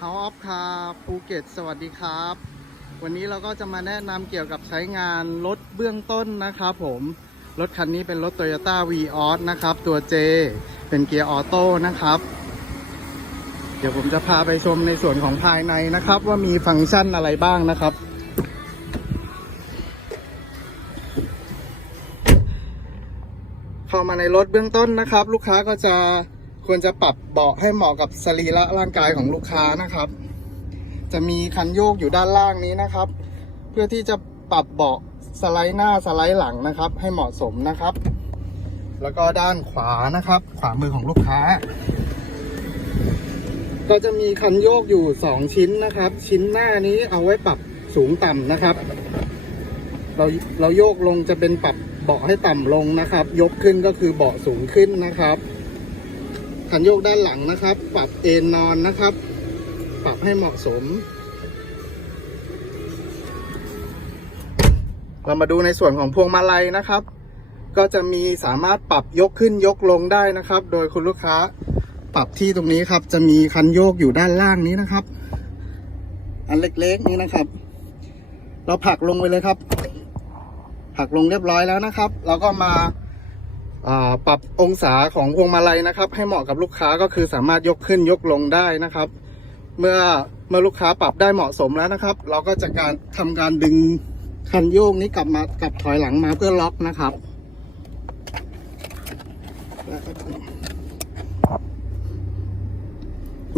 House of Car ภูเก็ตสวัสดีครับ วันนี้เราก็จะมาแนะนำเกี่ยวกับใช้งานรถเบื้องต้นนะครับผม รถคันนี้เป็นรถ Toyota v ีออสนะครับ ตัว J เป็นเกียร์ออโต้นะครับ เดี๋ยวผมจะพาไปชมในส่วนของภายในนะครับ ว่ามีฟังก์ชันอะไรบ้างนะครับเข้ามาในรถเบื้องต้นนะครับ ลูกค้าก็จะ ควรจะปรับเบาะให้เหมาะกับสรีระร่างกายของลูกค้านะครับ จะมีคันโยกอยู่ด้านล่างนี้นะครับ เพื่อที่จะปรับเบาะสไลด์หน้าสไลด์หลังนะครับ ให้เหมาะสมนะครับ แล้วก็ด้านขวานะครับ ขวามือของลูกค้า ก็จะมีคันโยกอยู่ 2 ชิ้นนะครับ ชิ้นหน้านี้เอาไว้ปรับสูงต่ำนะครับ เราเราโยกลงจะเป็นปรับเบาะให้ต่ำลงนะครับ ยกขึ้นก็คือเบาะสูงขึ้นนะครับ คันโยกด้านหลังนะครับ ปรับเอนนอนนะครับ ปรับให้เหมาะสม เรามาดูในส่วนของพวงมาลัยนะครับ ก็จะมีสามารถปรับยกขึ้นยกลงได้นะครับ โดยคุณลูกค้าปรับที่ตรงนี้ครับ จะมีคันโยกอยู่ด้านล่างนี้นะครับ อันเล็กๆนี้นะครับ เราผลักลงไปเลยครับผลักลงเรียบร้อยแล้วนะครับ เราก็มาอ่า ปรับองศาของพวงมาลัยนะครับ ให้เหมาะกับลูกค้าก็คือสามารถยกขึ้นยกลงได้นะครับ เมื่อเมื่อลูกค้าปรับได้เหมาะสมแล้วนะครับ เราก็จะการทำการดึงคันโยกนี้กลับมากลับถอยหลังมาเพื่อล็อกนะครับ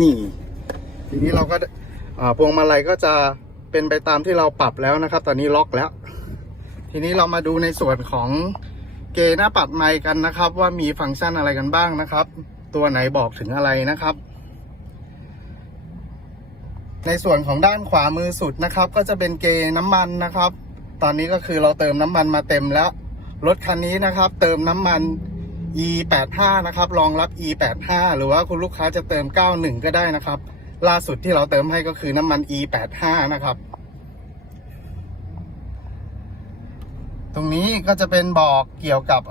นี่ ทีนี้เราก็พวงมาลัยก็จะเป็นไปตามที่เราปรับแล้วนะครับ ตอนนี้ล็อกแล้ว ทีนี้เรามาดูในส่วนของ เกย์หน้าปัดไมค์กันนะครับ ว่ามีฟังก์ชันอะไรกันบ้างนะครับ ตัวไหนบอกถึงอะไรนะครับ ในส่วนของด้านขวามือสุดนะครับ ก็จะเป็นเกย์น้ำมันนะครับ ตอนนี้ก็คือเราเติมน้ำมันมาเต็มแล้ว รถคันนี้นะครับ เติมน้ำมัน E85 นะครับรองรับ E85 หรือว่าคุณลูกค้าจะเติม 91 ก็ได้นะครับ ล่าสุดที่เราเติมให้ก็คือน้ำมัน E85 นะครับ ตรงนี้ก็จะเป็นบอกเกี่ยวกับ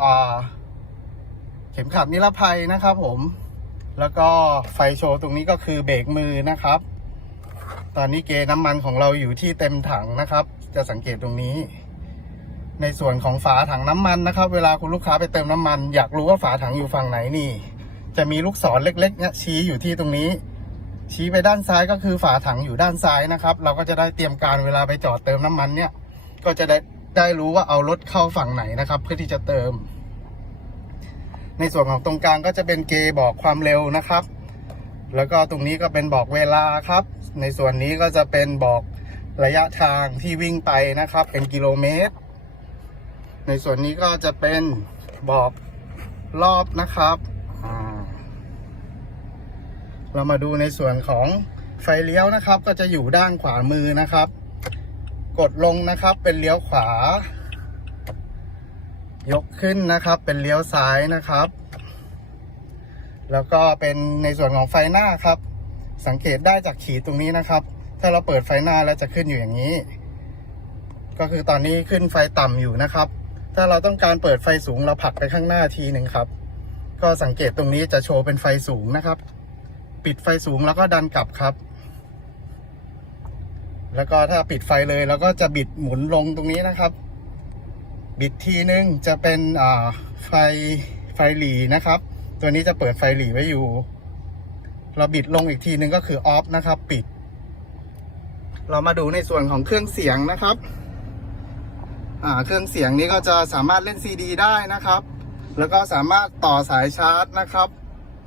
เข็มขัดนิรภัยนะครับผม แล้วก็ไฟโชว์ตรงนี้ก็คือเบรกมือนะครับ ตอนนี้เกน้ำมันของเราอยู่ที่เต็มถังนะครับ จะสังเกตตรงนี้ ในส่วนของฝาถังน้ำมันนะครับ เวลาคุณลูกค้าไปเติมน้ำมัน อยากรู้ว่าฝาถังอยู่ฝั่งไหนนี่ จะมีลูกศรเล็กๆเนี่ยชี้อยู่ที่ตรงนี้ ชี้ไปด้านซ้ายก็คือฝาถังอยู่ด้านซ้ายนะครับ เราก็จะได้เตรียมการเวลาไปจอดเติมน้ำมันเนี่ย ก็จะได้ ได้รู้ว่าเอารถเข้าฝั่งไหนนะครับ เพื่อที่จะเติม ในส่วนของตรงกลางก็จะเป็นเกย์บอกความเร็วนะครับ แล้วก็ตรงนี้ก็เป็นบอกเวลาครับ ในส่วนนี้ก็จะเป็นบอกระยะทางที่วิ่งไปนะครับ เป็นกิโลเมตร ในส่วนนี้ก็จะเป็นบอกรอบนะครับ เรามาดูในส่วนของไฟเลี้ยวนะครับ ก็จะอยู่ด้านขวามือนะครับ กดลงนะครับเป็นเลี้ยวขวา ยกขึ้นนะครับ เป็นเลี้ยวซ้ายนะครับ แล้วก็เป็นในส่วนของไฟหน้าครับ สังเกตได้จากขีดตรงนี้นะครับ ถ้าเราเปิดไฟหน้าแล้วจะขึ้นอยู่อย่างนี้ ก็คือตอนนี้ขึ้นไฟต่ำอยู่นะครับ ถ้าเราต้องการเปิดไฟสูงเราผลักไปข้างหน้าทีหนึ่งครับ ก็สังเกตตรงนี้จะโชว์เป็นไฟสูงนะครับ ปิดไฟสูงแล้วก็ดันกลับครับ แล้วก็ถ้าปิดไฟเลยเราก็จะบิดหมุนลงตรงนี้นะครับ บิดทีนึงจะเป็นอ่าไฟไฟหลีนะครับ ตัวนี้จะเปิดไฟหลีไว้อยู่ เราบิดลงอีกทีนึงก็คือออฟนะครับ ปิด เรามาดูในส่วนของเครื่องเสียงนะครับอ่าเครื่องเสียงนี้ก็จะสามารถเล่นซีดีได้นะครับ แล้วก็สามารถต่อสายชาร์จนะครับ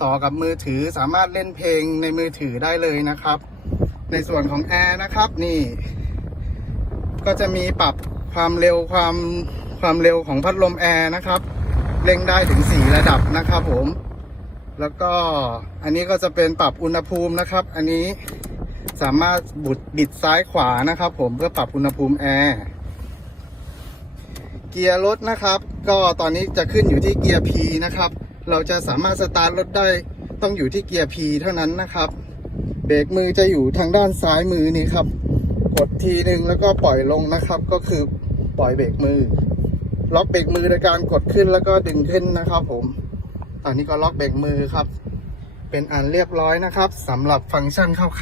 ต่อกับมือถือสามารถเล่นเพลงในมือถือได้เลยนะครับ ในส่วนของแอร์นะครับนี่ ก็จะมีปรับความเร็วความความเร็วของพัดลมแอร์นะครับเร่งได้ถึง 4 ระดับนะครับผม แล้วก็อันนี้ก็จะเป็นปรับอุณหภูมินะครับ อันนี้สามารถบุดบิดซ้ายขวานะครับ ผมเพื่อปรับอุณหภูมิแอร์เกียร์รถนะครับ ก็ตอนนี้จะขึ้นอยู่ที่เกียร์ P นะครับ เราจะสามารถสตาร์ทรถได้ต้องอยู่ที่เกียร์ P เท่านั้นนะครับ เบรกมือจะอยู่ทางด้านซ้ายมือนี้ครับ กดทีหนึ่งแล้วก็ปล่อยลงนะครับ ก็คือปล่อยเบรกมือ ล็อกเบรกมือโดยการกดขึ้นแล้วก็ดึงขึ้นนะครับ ผมตอนนี้ก็ล็อกเบรกมือครับ เป็นอันเรียบร้อยนะครับสำหรับฟังก์ชันคร่าวๆ